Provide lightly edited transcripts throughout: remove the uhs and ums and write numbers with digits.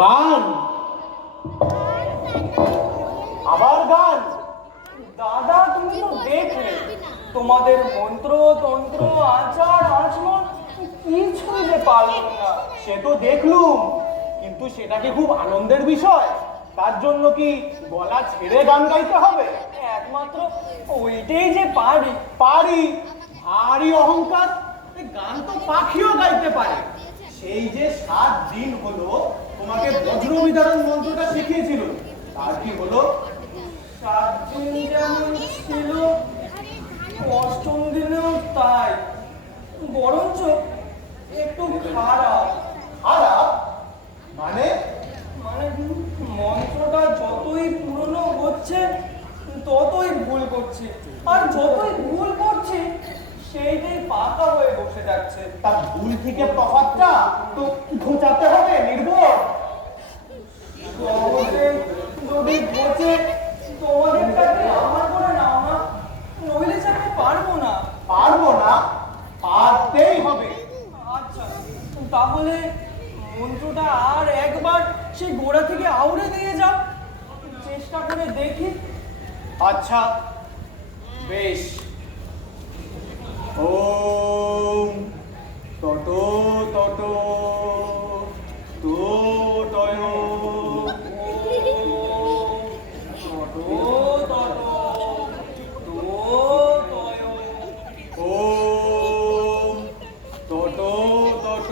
গান, আবার গান। দাদা তুমি তো দেখলে তোমাদের মন্ত্র তন্ত্র আচার আচরণ কিছুই যে পারলাম না। সে তো দেখলুম, কিন্তু সেটা কি খুব আনন্দের বিষয়? তার জন্য কি গলা ছেড়ে গান গাইতে হবে? একমাত্র ওইটাই যে পারি। পারি? ভারী অহংকার। এই গান তো পাখিও গাইতে পারে। সেই যে 7 দিন হলো তোমাকে বজ্র বিদারণ মন্ত্রটা শিখিয়েছিল, তার কি হলো? 7 দিন যেমন ছিল, 8ম দিনেও তাই, বরঞ্চ একটু খারাপ। খারাপ মানে? মানে মন্ত্রটা যতই পুরনো হচ্ছে ততই ভুল করছি, আর যতই ভুল করছি সেইটাই পাকা হয়ে বসে যাচ্ছে। তার ভুল থেকে তফাৎটা তো ঘোচাতে হবে নির্বোধ। সহজে যদি ঘটে তোমাদের কাছে আমার করে নাও না, নইলে যে আমি পারবো না। পারবো না? পারতেই হবে। আচ্ছা, তাহলে মন্ত্রটা আর একবার সেই গোড়া থেকে আউড়ে দিয়ে যাও, চেষ্টা করে দেখি। আচ্ছা বেশ। ওম তত তত তোটয় ওম তত তত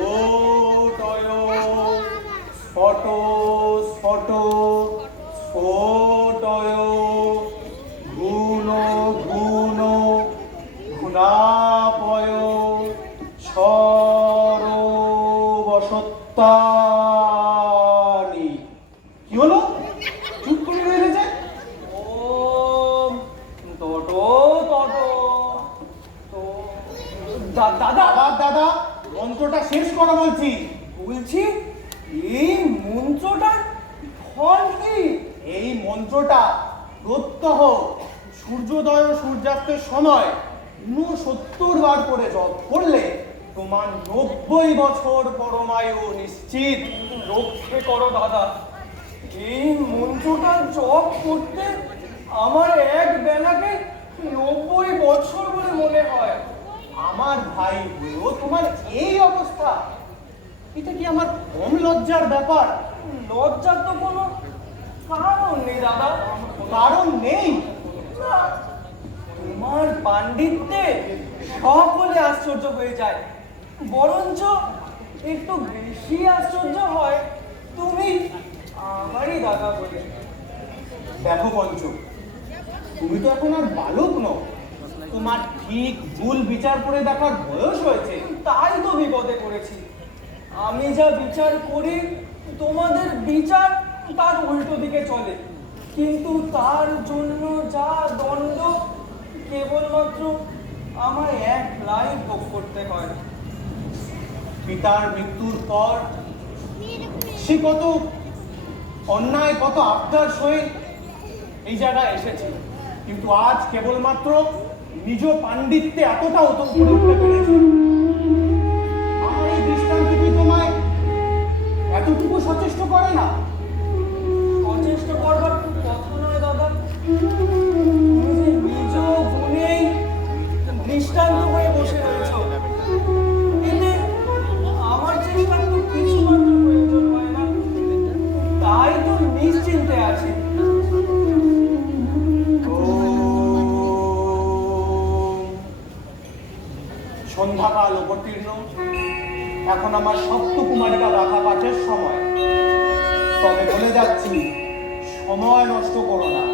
তোটয় স্ফট স্ফট স্ফোটয় গুণ গুণ ঘুণাপয় সরবসত্তানি। কি হলো? চুপ করে রইলে যে? ওম তটো তটো তো দাদা আবার দাদা, মন্ত্রটা শেষ করো বলছি। বলছি, এই মন্ত্রটার ফল কি? এই মন্ত্রটা প্রত্যহ সূর্যোদয় ও সূর্যাস্তের সময় 69 বার করে জপ করলে তোমার 90 বছর পরমায়ু নিশ্চিত। রক্ষে করো দাদা, এই মন্ত্রটা জপ করতে আমার এক বেলাকে 90 বছর বলে মনে হয়। আমার ভাই হয়েও তোমার এই অবস্থা, এটা কি আমার কম লজ্জার ব্যাপার? লজ্জার তো কোনো কারণ নেই দাদা। কারণ নেই? না, তোমার পাণ্ডিত্যে সকলে আশ্চর্য হয়ে যায়, বরঞ্চ একটু বেশি আশ্চর্য হয় তুমি আমারই দাদা বলে। দেখো পঞ্চ, তুমি তো এখন আর বালক নও। তোমার ঠিক ভুল বিচার করে দেখার বয়স হয়েছে। তাই তো বিপদে পড়েছি। আমি যা বিচার করি তোমাদের বিচার তার উল্টো দিকে চলে, কিন্তু তার জন্য যা দণ্ড কেবলমাত্র আমায় একলাই ভোগ করতে হয়। পিতার মৃত্যুর পর সে কত অন্যায়, কত আবদার সয়ে এই জায়গায় এসেছে, কিন্তু আজ কেবলমাত্র নিজ পাণ্ডিত্যে এতটা উত্তম করে উঠতে পেরেছে। আমার এই দৃষ্টান্ত কি তোমায় এতটুকু সচেষ্ট করে না? সচেষ্ট করবার কথা নয় দাদা, তুমি যে নিজ গুণেই দৃষ্টান্ত হয়ে বসে রয়েছ, এতে আমার চেষ্টার তো কিছু মাত্র প্রয়োজন হয় না, তাই তো নিশ্চিন্তে আছি। সন্ধ্যাকাল অবতীর্ণ, এখন আমার সপ্তকুমারিকা রাধা পাঠের সময়। তবে বলে যাচ্ছি, সময় নষ্ট করো না।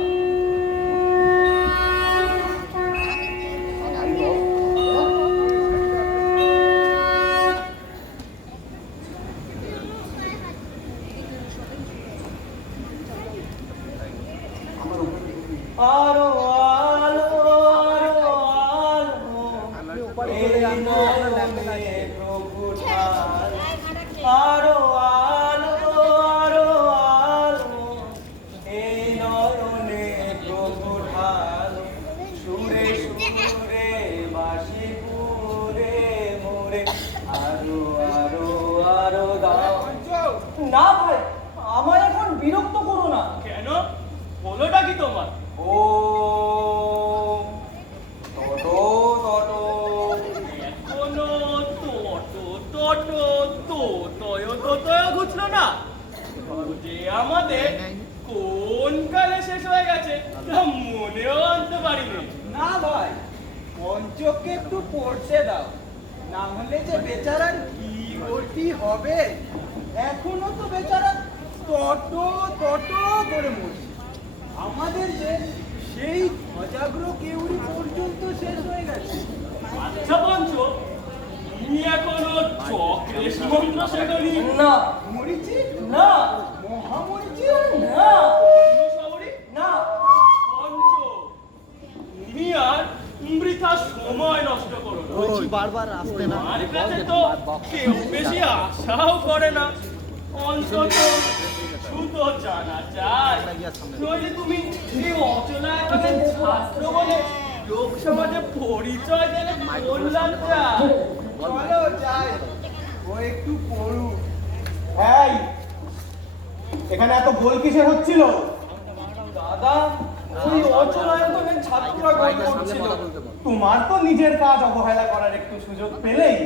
আরো আলো আরো আলো এই নয়নে প্রভু ঠাল, আরো আলো আরো আলো এই নয়নে না ভাই, আমায় এখন বিরক্ত করো না। কেন? বলোটা কি তোমার? ও টোটো টোটো এখনো তোতয় ঘুরছিল না? যে আমাদের কোন কালে শেষ হয়ে গেছে তা মনেও আনতে পারিনি। না ভাই, পঞ্চকে একটু পড়তে দাও, না হলে যে বেচারার কি গতি হবে। এখনো তো বেচারা তটো তটো করে মরছে। আমাদের যে সেই অজাগ্র কেউরি পর্যন্ত শেষ হয়ে গেছে। আচ্ছা পঞ্চ, তুমি এখনো চক্রেশ মন্ত্র শেখনি? না মরিচি না মহামরিচিও না শবরী? না। পঞ্চ, তুমি আর বৃথা সময় নষ্ট করো না। বারবার আসতে না আমার কাছে তো কেউ বেশি আশাও করে না, অন্তত শুধু জানা যায় নইলে তুমি এই অচলা এখানে ছাত্র বলে লোকসভাতে পরিচয় দেবে বললাম যা। চলো যাই, ও একটু পড়ুক। এই এখানে এত গোল কিসের হচ্ছিল? দাদা, ওই অচলায়তনের ছাত্ররা গল্প করছিল। তোমার তো নিজের কাজ অবহেলা করার একটু সুযোগ পেলেই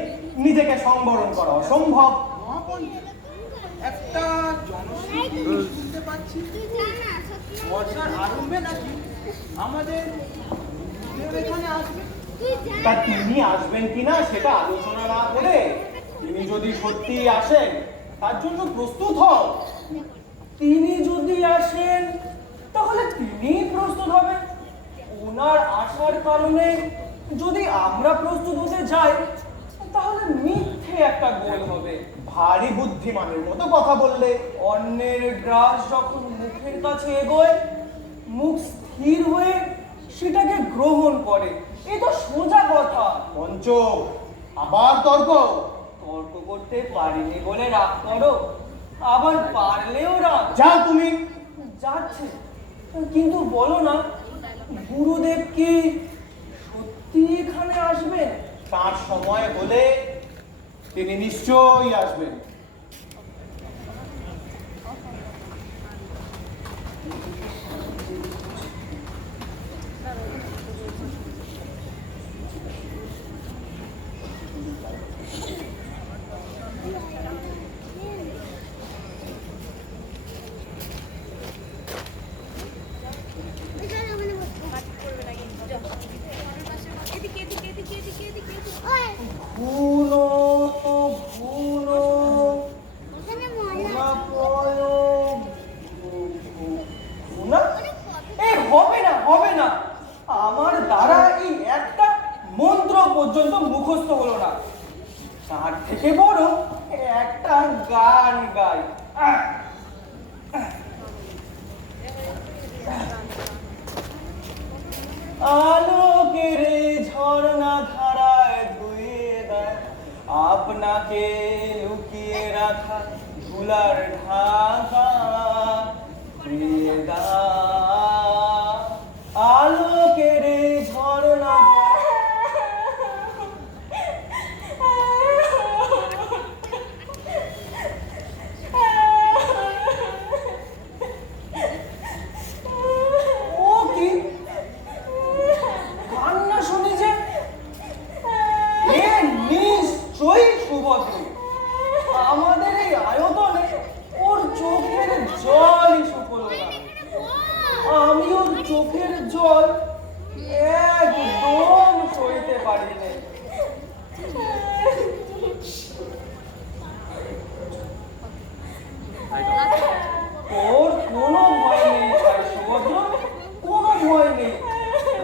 নিজেকে সংবরণ করা অসম্ভব। মহাপঞ্চ, একটা জনশ্রুতি শুনতে পাচ্ছি, বর্ষার আরম্ভে নাকি আমাদের গুরুদেব এখানে আসবে। তা তিনি আসবেন কিনা সেটা আলোচনা না করে তিনি যদি সত্যি আসেন তার জন্য প্রস্তুত হও। তিনি যদি আসেন তাহলে তিনি প্রস্তুত হবেন। ওনার আসার কারণে যদি আমরা প্রস্তুত হতে যাই তাহলে মিথ্যে একটা গোল হবে। ভারী বুদ্ধিমানের মতো কথা বললে। অন্যের গ্রাস যখন মুখের কাছে এগোয়, মুখ স্থির হয়ে সেটাকে গ্রহণ করে। এ তো সোজা কথা। পঞ্চ, আবার তর্ক? তর্ক করতে পারিনি বলে রাগ করো, আবার পারলেও রাগ। যাও তুমি। যাচ্ছে, কিন্তু বলো না, গুরুদেব কি সত্যি এখানে আসবেন? তার সময় হলে তিনি নিশ্চয়ই আসবেন। ভুনো ভুনো না, এই হবে না হবে না। আমার দ্বারা এই একটা মন্ত্র পর্যন্ত মুখস্থ হলো না। তার থেকে বড় একটা গান গাই। আলোকের ঝর্ণা ধারায় ধুয়ে দেয় আপনাকে লুকিয়ে রাখা ধুলার ঢাকা। ধুয়ে দাও আলোকের ঝর্ণা। ও কি কান্না শুনি যে? এ নিশ্চয়ই সুভদ্র। আমাদের এই আয়তনে ওর চোখের জলই শুকলো না। আমি ওর চোখের জল একদম সইতে পারি না। ওর কোনো ভয় নেই ভাই সুভদ্র, কোনো ভয় নেই।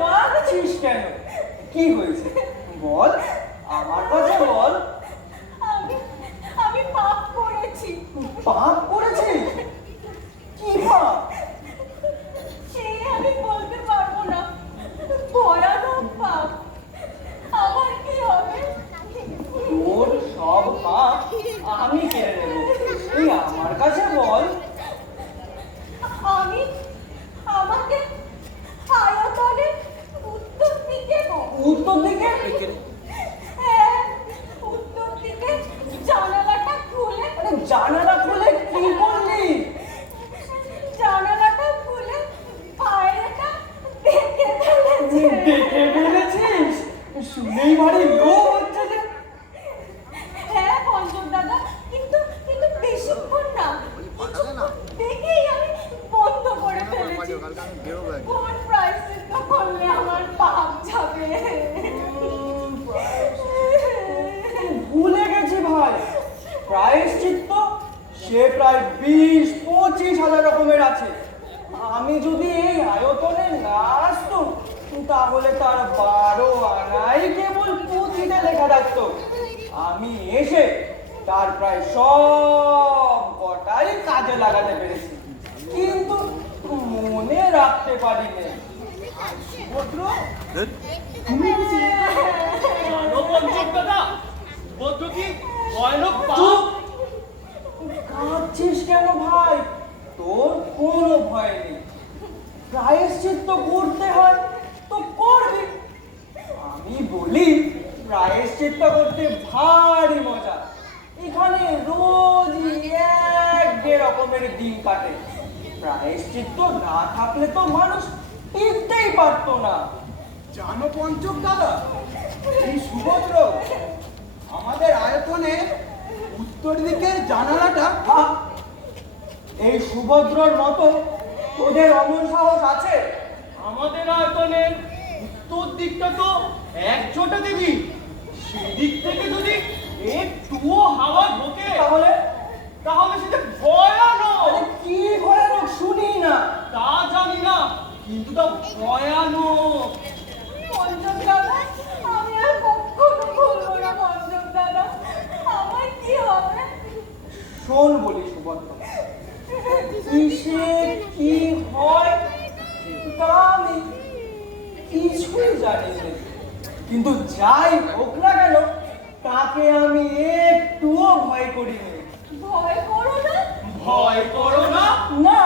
কাঁদছিস কেন? কি হয়েছে বল, আমার কাছে বল। আমি পাপ করেছি। পাপ করেছিস? কি পাপ? সেই আমি বলতে পারবো না। ভয়ানক পাপ। আমার কি হবে? ওর সব পাপ আমি কেড়ে নেব, তুই আমার কাছে বল। আমি আমাকে আয়তনের উত্তর দিকে উত্তর দিকে? হ্যাঁ, উত্তর দিকে জানালাটা খুলে আরে জানালা খুলে কি প্রায়শ্চিত্ত সে প্রায় 20-25 হাজার রকমের আছে। আমি যদি এই আয়তনে না আসতুম তাহলে তার 12 আনাই কেবল পুঁথিতে লেখা থাকতো। আমি এসে তার প্রায় সব কটাই কাজে লাগাতে পেরেছি, কিন্তু মনে রাখতে পারিনি। ভদ্র, তুমি বুঝি জানো পঞ্চক দাদা, বদ্ধ কি ভয়ানক পাপ। চুপ! কাঁদছিস কেন ভাই? তোর কোনো ভয় নেই। প্রায়শ্চিত্ত করতে হয় তো করবি। আমি বলি প্রায়শ্চিত্ত করতে ভারী মজা। এখানে রোজই এক রকমের দিন কাটে। প্রায়শ্চিত্ত না থাকলে তো মানুষ টিকতেই পারতো না। জানো পঞ্চক দাদা, এই সুভদ্র আমাদের আয়তনে উত্তর দিকের জানালাটা আহ! এই সুভদ্রর মতো তোদের অমন সাহস আছে? আমাদের আয়তনের উত্তর দিকটা তো একজোটা দেবী, সেদিক থেকে যদি একটুও হাওয়া ঢোকে তাহলে তাহলে সেটা ভয়ানক। আরে কি ভয়ানক শুনি না। তা জানি না, কিন্তু তা ভয়ানক। পঞ্চম দাদা, আমি আর কখনো বলবো না পঞ্চম দাদা। আমার কি হবে? শোন বলি সুভদ্র, কিসে কি হয় তা আমি কিছুই জানি না, কিন্তু যাই হোক না কেন তাকে আমি একটুও ভয় করি না। ভয় করো না। ভয় করো না? না,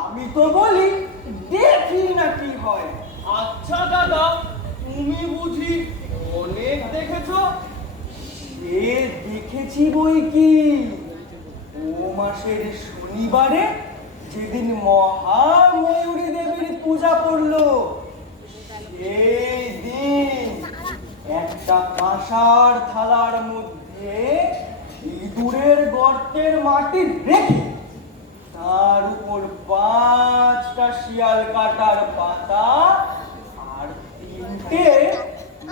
আমি তো বলি দেখি না কি হয়। আচ্ছা দাদা, তুমি বুঝি অনেক দেখেছো? সে দেখেছি বই কি। ও মাসের শনিবারে যেদিন মহাময়ূরী দেবীর পূজা করলো, সেই দিন একটা কাঁসার থালার মধ্যে ইঁদুরের গর্তের মাটি রেখে তার উপর 5টা শিয়াল কাটার পাতা আর 3টে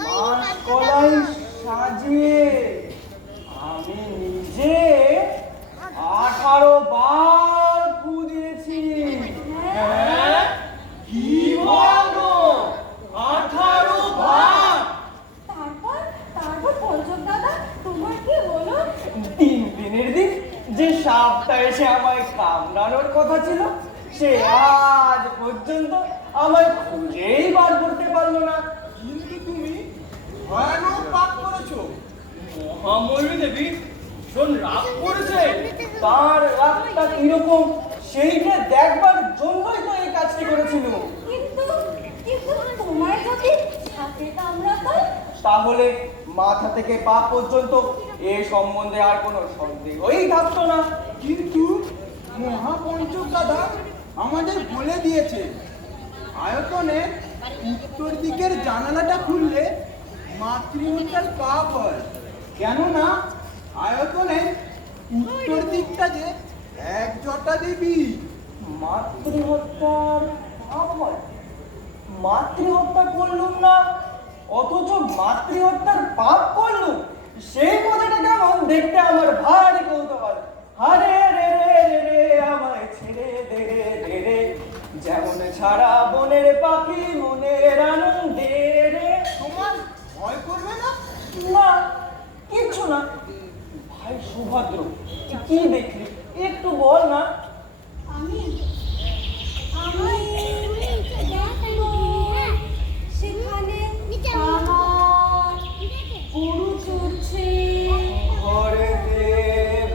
মাসকলাই সাজিয়ে আমি নিজে 18 বার ফু দিয়েছি। হ্যাঁ? কি বলো? 18 বার? তারপর পঞ্চম দাদা, তোমার কি হলো? 3 দিনের দিন যে সাপটা এসে আমায় কামড়ানোর কথা ছিল, সে আজ পর্যন্ত আমায় খুঁজেই বার করতে পারলো না। কিন্তু তুমি ভয়ানক পাপ করেছো। মহাময়ূরী দেবী ভীষণ রাগ করেছে। তার রাগটা কিরকম সেইটা দেখবার জন্যই তো এই কাজটি করেছিল। কিন্তু তোমার যদি হাতে কামড়াতো? তাহলে মাথা থেকে পা পর্যন্ত এ সম্বন্ধে আর কোনো সন্দেহই থাকতো না। কিন্তু মহাপঞ্চক দাদা আমাদের বলে দিয়েছে আয়তনে উত্তর দিকের জানালাটা খুললে মাতৃহত্যার পাপ হয়। কেননা আয়তনে উত্তর দিকটা যে একজোটা দেবী। মাতৃহত্যার পাপ হয়? মাতৃহত্যা করলুম না, অথচ মাতৃহত্যার পাপ করলুম, সেই মজাটা কেমন দেখতে আমার ভারী কৌতূহল। আরে রে রে রে রে আমায় ছেড়ে দে রে রে, যেমন ছাড়া বনের পাখি মনের আনন্দে রে। তোমার ভয় করবে না? না, কিচ্ছু না। ভাই সুভদ্র, কি দেখলি একটু বল না। আমি দেখলো সেখানে পাহাড় গরু চড়ছে। ঘরেতে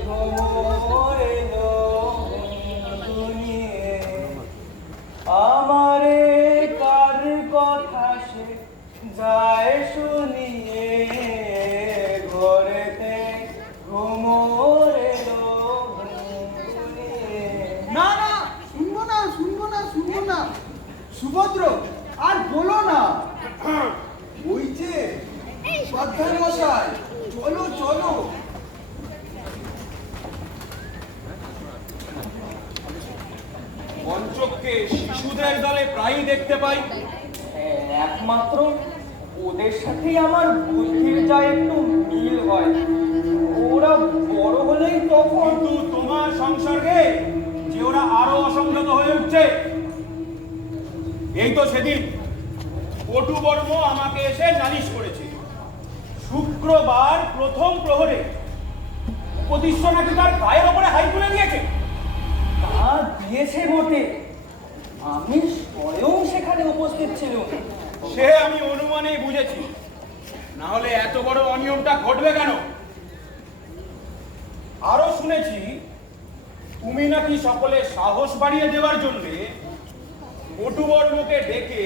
ভ্রমর এলো দুনিয়ে, আমারে কার কথা সে যায় শুনিয়ে। ঘরেতে ভ্রমর এলো দুনিয়ে। না না, শুনবো না শুনবো না শুনবো না। সুভদ্র আর বলো না। ওই যে উপাধ্যায় মশাই, চলো চলো। পঞ্চককে শিশুদের দলে প্রায়ই দেখতে পাই। একমাত্র ওদের সাথেই আমার বুদ্ধির যা একটু মিল হয়। ওরা বড় উঠছে। এই তো সেদিন পটুবর্ম আমাকে এসে নালিশ করেছে, শুক্রবার প্রথম প্রহরে উপদিশ্য নাকি তার গায়ের ওপরে হাই তুলে দিয়েছে। তা দিয়েছে বটে, আমি স্বয়ং সেখানে উপস্থিত ছিলাম। সে আমি অনুমানেই বুঝেছি, না হলে এত বড় অনিয়মটা ঘটবে কেন? আরো শুনেছি তুমি নাকি সকলে সাহস বাড়িয়ে দেওয়ার জন্য পটুবর্মকে ডেকে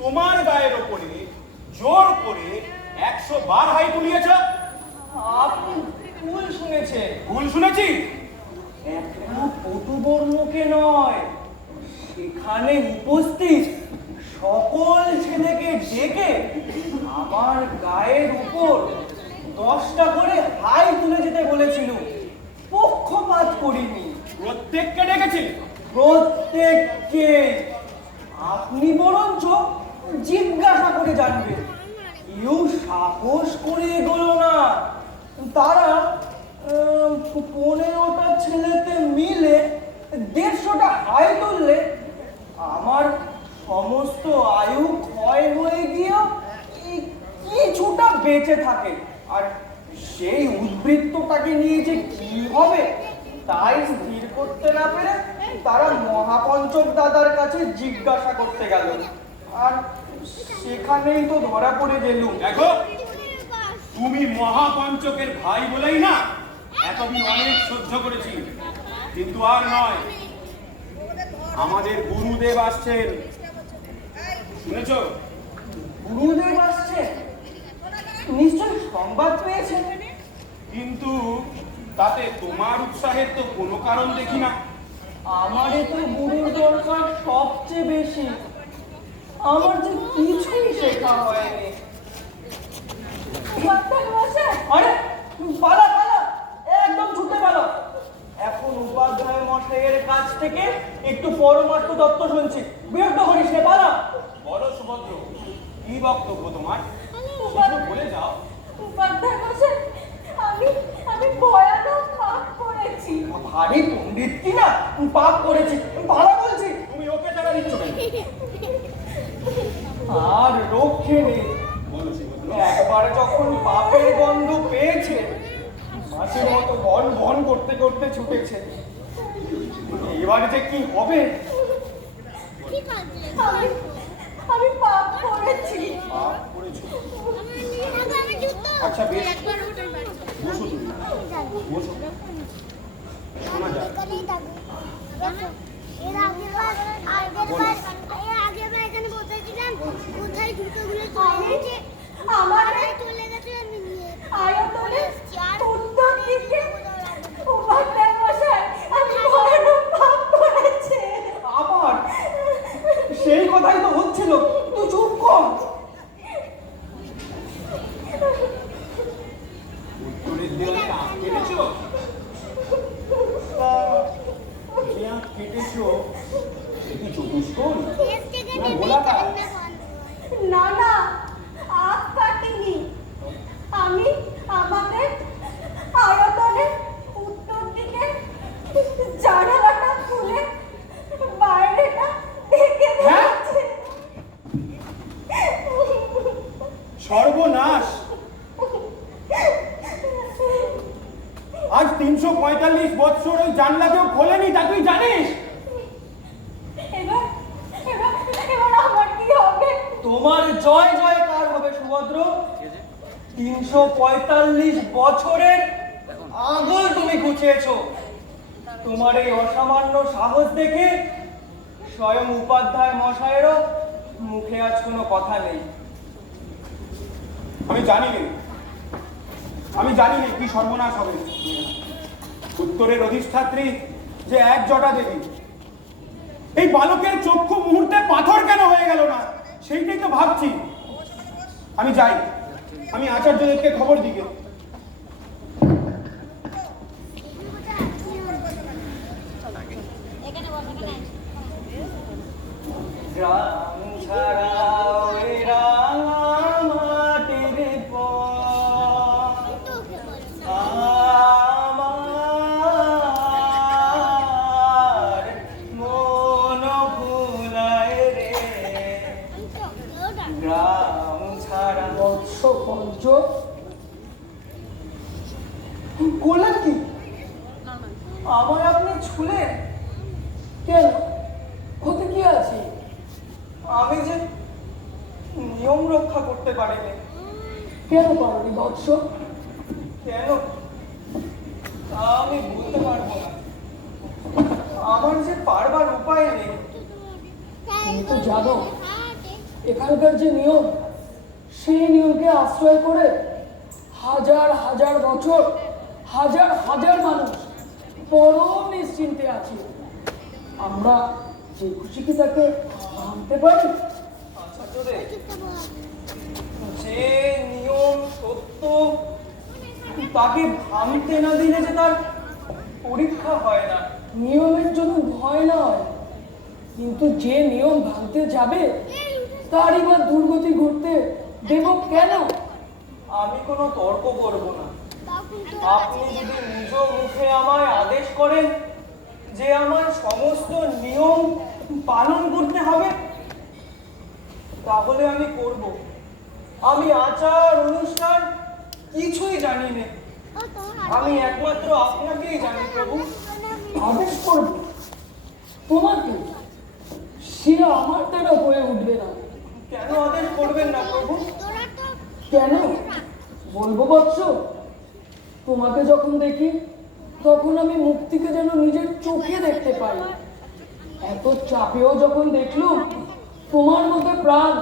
তোমার গায়ের ওপরে জোর করে 100 বার হাই তুলিয়েছ। আপনি ভুল শুনেছে। ভুল শুনেছি? একটা পটুবর্মকে নয়, সেখানে উপস্থিত সকল ছেলেকে ডেকে আমার গায়ের উপর 10টা করে হাই তুলে যেতে বলেছিল। পক্ষপাত করিনি, প্রত্যেককে ডেকেছিলে? প্রত্যেককে। আপনি বরঞ্চ জিজ্ঞাসা করে জানবেন, কেউ সাহস করে এগোলো না। তারা 15টা ছেলেতে মিলে 150টা হাই তুললে আমার সমস্ত আয়ু ক্ষয় হয়ে গিয়েও কিছুটা বেঁচে থাকে। আর সেই উদ্বৃত্তটাকে নিয়ে যে কি হবে তাই স্থির করতে না পেরে তারা মহাপঞ্চক দাদার কাছে জিজ্ঞাসা করতে গেল, আর সেখানেই তো ধরা পড়ে গেলুম। দেখো, তুমি মহাপঞ্চকের ভাই বলেই না এতদিন অনেক সহ্য করেছি, কিন্তু আর নয়। আমাদের গুরুদেব আসছেন, শুনেছ? গুরুদেব আসছে, নিশ্চয় সংবাদ পেয়েছেন। কিন্তু তাতে তোমার উৎসাহের তো কোনো কারণ দেখি না। আমারই তো গুরুর দরকার সবচেয়ে বেশি, আমার যে কিছুই শেখা হয়নি। আরে পালা পালা, একদম ছুটে পালা। এখন উপাধ্যায় মশাইয়ের কাছ থেকে একটু পরমার্থ তত্ত্ব শুনছি, বিরক্ত করিস না, পালা। বলো সুভদ্র, কি বক্তব্য তোমার? সেটা বলে যাও। উপাধ্যায় মশাই, আমি ভয়ানক পাপ করেছি। ভারী পণ্ডিত কি না, পাপ করেছি, ভালো বলছি। তুমি ওকে টাকা দিচ্ছ কেন? আর রক্ষে নেই। বলো সুভদ্র। একবার যখন পাপের গন্ধ পেয়েছে, মাছের মতো বন বন করতে করতে ছুটেছে। এবার যে কি হবে? আমি পাপ করেছি। পাপ করেছো? আচ্ছা বেশ, বসো তুমি, বসো, শোনা যাক। কোথায় জুতোগুলো চলে গেছে আমি নিয়ে আয়তনে উত্তর দিকে উপাধ্যায় মশাই, আমি ভয়ানক পাপ করেছি। আবার সেই কথাই তো হচ্ছিল, তুই চুপ কর। উত্তরের দেওয়ালে আঁক কেটেছো? যে আঁক কেটেছো সে কি চতুষ্কোণ না গোলাকার? না না, আখ কাটিনি। আমি আমাদের আয়তনে উত্তর দিকে জানালাটা খুলে বাইরেটা দেখে যাচ্ছে। সর্বনাশ! আজ 345 বৎসর ওই জানলা কেউ খোলেনি, তা তুই জানিস? এবার এবার এবার আমার কি হবে? তোমার জয় জয়কার হবে সুভদ্র। 345 বছরের আঙুল তুমি ঘুচিয়েছো। তোমার এই অসামান্য সাহস দেখে স্বয়ং উপাধ্যায় মশাইয়েরও মুখে আজ কোনো কথা নেই। আমি জানি না কি সর্বনাশ হবে। উত্তরের অধিষ্ঠাত্রী যে এক জটা দেবী, এই বালকের চক্ষু মুহূর্তে পাথর কেন হয়ে গেল না সেইটাই তো ভাবছি। আমি যাই, আমি আচার্যদেবকে খবর দিকে। গ্রাম ছাড়া ওই রাঙা মাটির পথ আমার মন করলেন কি? আমায় আপনি ছুলেন কেন? হতে কি আছে? আমি যে নিয়ম রক্ষা করতে পারিনি। কেন পারোনি বৎস? কেন তা আমি বলতে পারবো না। আমার যে পারবার উপায় নেই। তুমি তো জানো এখানকার যে নিয়ম, সেই নিয়মকে আশ্রয় করে হাজার হাজার বছর হাজার হাজার মানুষ পরম নিশ্চিন্তে আছে। আমরা যে খুশি কি তাকে মানতে পারি? আচার্যদের যে নিয়ম সত্য তাকে ভাঙতে না দিলে যে তার পরীক্ষা হয় না। নিয়মের জন্য ভয় নয়, কিন্তু যে নিয়ম ভাঙতে যাবে তারই বা দুর্গতি ঘটতে দেব কেন? আমি কোনো তর্ক করব না। আপনি যদি নিজ মুখে আমায় আদেশ করেন যে আমার সমস্ত নিয়ম পালন করতে হবে, তাহলে আমি করব। আমি আচার অনুষ্ঠান কিছুই জানি না। আমি একমাত্র আপনাকেই জানি প্রভু। আদেশ করব তোমাকে, সে আমার দ্বারা হয়ে উঠবে না। কেন আদেশ করবেন না প্রভু? কেন বলবো বৎস? তোমাকে যখন দেখি তখন আমি মুক্তিকে যেন নিজের চোখে দেখতে পাই। এত চাপেও যখন দেখলুম তোমার মধ্যে প্রাণ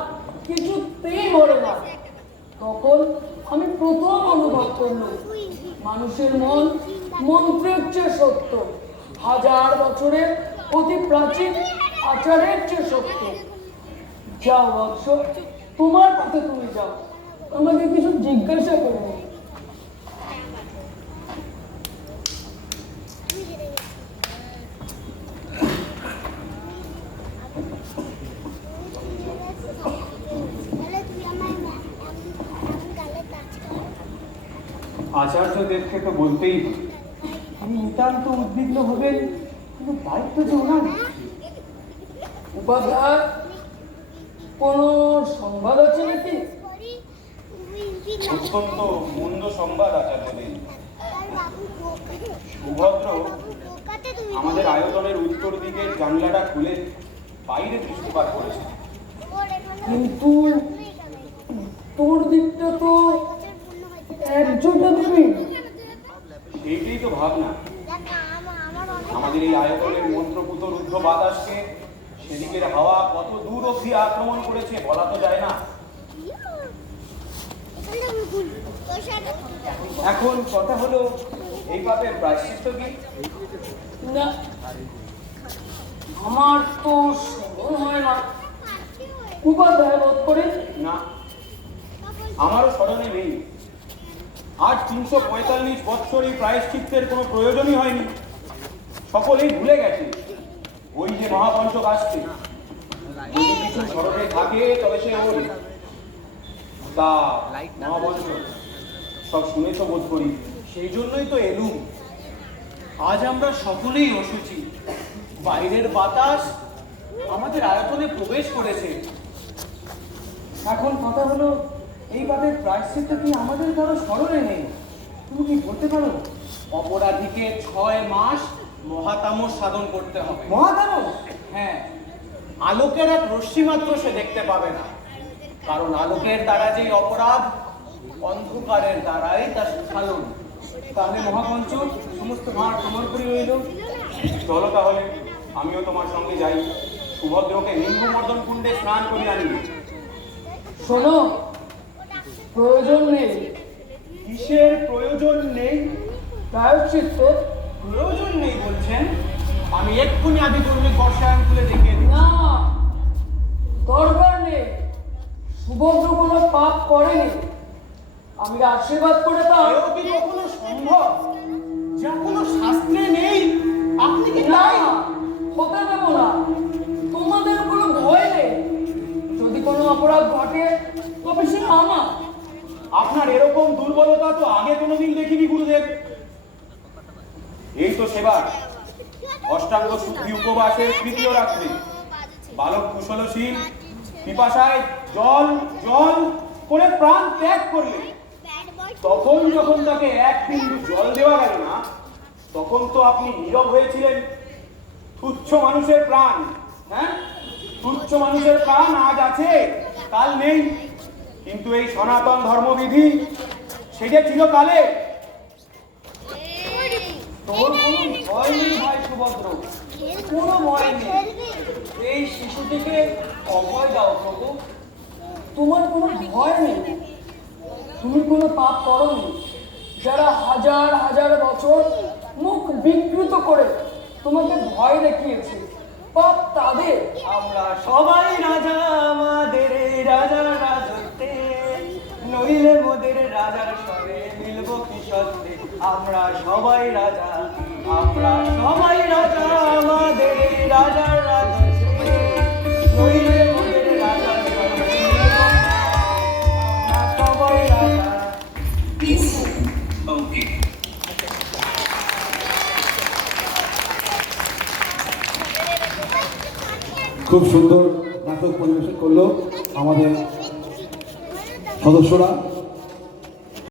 কিছুতেই মরে না, তখন আমি প্রথম অনুভব করলাম মানুষের মন মন্ত্রের চেয়ে সত্য, হাজার বছরের অতি প্রাচীন আচারের চেয়ে সত্য। যাও বৎস, তোমার পথে তুমি যাও, আমাকে কিছু জিজ্ঞাসা করে নেই। আচার্যদেরকে তো বলতেই হবে। তিনি নিতান্ত উদ্বিগ্ন হবেন, কিন্তু দায়িত্ব যে ওনার। উপাধ্যায়, কোন সংবাদ আছে নাকি? অত্যন্ত মন্দ সংবাদ আচার্যদের। সুভদ্র আমাদের আয়তনের উত্তর দিকের জানলাটা খুলে বাইরে দৃষ্টিপাত করেছে। কিন্তু তোর দিকটা তো একজোটা দেবে। এইটাই তো ভাবনা। আমাদের এই আয়তনের মন্ত্রপুত রুদ্ধ বাতাসকে সেদিকের হাওয়া কত দূর অবধি আক্রমণ করেছে বলা তো যায় না। এখন কথা হলো, এই পাপের প্রায়শ্চিত্ত কি? না, আমার তো স্মরণ হয় না। উপাধ্যায় বোধ করে না, আমারও স্মরণে নেই। আজ 345 বৎসর এই প্রায়শ্চিত্তের কোনো প্রয়োজনই হয়নি। সকলেই ভুলে গেছে ওই যে মহাপঞ্চক আসছে। যদি কিছু স্মরণে থাকে তবে সে ওর তা মহাপঞ্চক সব শুনেছ বোধ করি। সেই জন্যই তো এলুম। আজ আমরা সকলেই অসুচি। বাইরের বাতাস আমাদের আয়তনে প্রবেশ করেছে। এখন কথা হলো, এই পাপের প্রায়শ্চিত্ত কি আমাদের কারো স্মরণে নেই? তুমি কি বলতে পারো? অপরাধীকে 6 মাস মহাতামস সাধন করতে হবে। মহাতামস? হ্যাঁ, আলোকের এক রশ্মি মাত্র সে দেখতে পাবে না, কারণ আলোকের দ্বারা যেই অপরাধ, অন্ধকারের দ্বারাই তার স্খলন। তাহলে মহাপঞ্চ সমস্ত ভার তোমার করে রইল। চলো তাহলে আমিও তোমার সঙ্গে যাই। সুভদ্রকে নিম্নমর্দন কুণ্ডে স্নান করিয়ে আনবি। শোনো, প্রয়োজন নেই। কিসের প্রয়োজন নেই? প্রায়শ্চিত্ত প্রয়োজন নেই বলছেন? আমি এক্ষুনি আদি কর্মী বর্ষায়ন খুলে দেখিয়ে দিই। না, দরকার নেই। সুভদ্র কোনো পাপ করেনি। আমি আশীর্বাদ করে তার। এও কি কখনো সম্ভব? যা কোনো শাস্ত্রে নেই আপনি কি না, নাই? হতে দেব না। তোমাদের কোনো ভয় নেই। যদি কোনো অপরাধ ঘটে তবে সে আমার। আপনার এরকম দুর্বলতা তো আগে কোনোদিন দেখিনি গুরুদেব। এই তো সেবার অষ্টাঙ্গ শুদ্ধি উপবাসের তৃতীয় রাত্রি। বালক কুশলশীল পিপাসায় জল জল করে প্রাণ ত্যাগ করলে, তখন যখন তাকে এক বিন্দু জল দেওয়া গেল না, তখন তো আপনি নীরব হয়েছিলেন। তুচ্ছ মানুষের প্রাণ, হ্যাঁ, তুচ্ছ মানুষের প্রাণ আজ আছে, কাল নেই, কিন্তু এই সনাতন ধর্মবিধি সেটা চিরকালে। তোর কোনো ভয় নেই ভাই সুভদ্র, কোনো ভয় নেই। এই শিশুটিকে অভয় দাও প্রভু, তোমার কোনো ভয় নেই। তুমি কোনো পাপ করোনি। যারা হাজার হাজার বছর মুখ বিকৃত করে তোমাকে ভয় দেখিয়েছে, পাপ তাদের। আমরা সবাই রাজা, আমাদের এই রাজার রাজত্বে, নইলে মোদের রাজার সঙ্গে মিলব কি সত্যে। আমরা সবাই রাজা, আমরা সবাই রাজা, আমাদের এই রাজার রাজত্বে, নইলে মোদের রাজার সঙ্গে মিলব কি সত্যে। আমরা সবাই রাজা। খুব সুন্দর নাটক পরিবেশন করলো আমাদের সদস্যরা।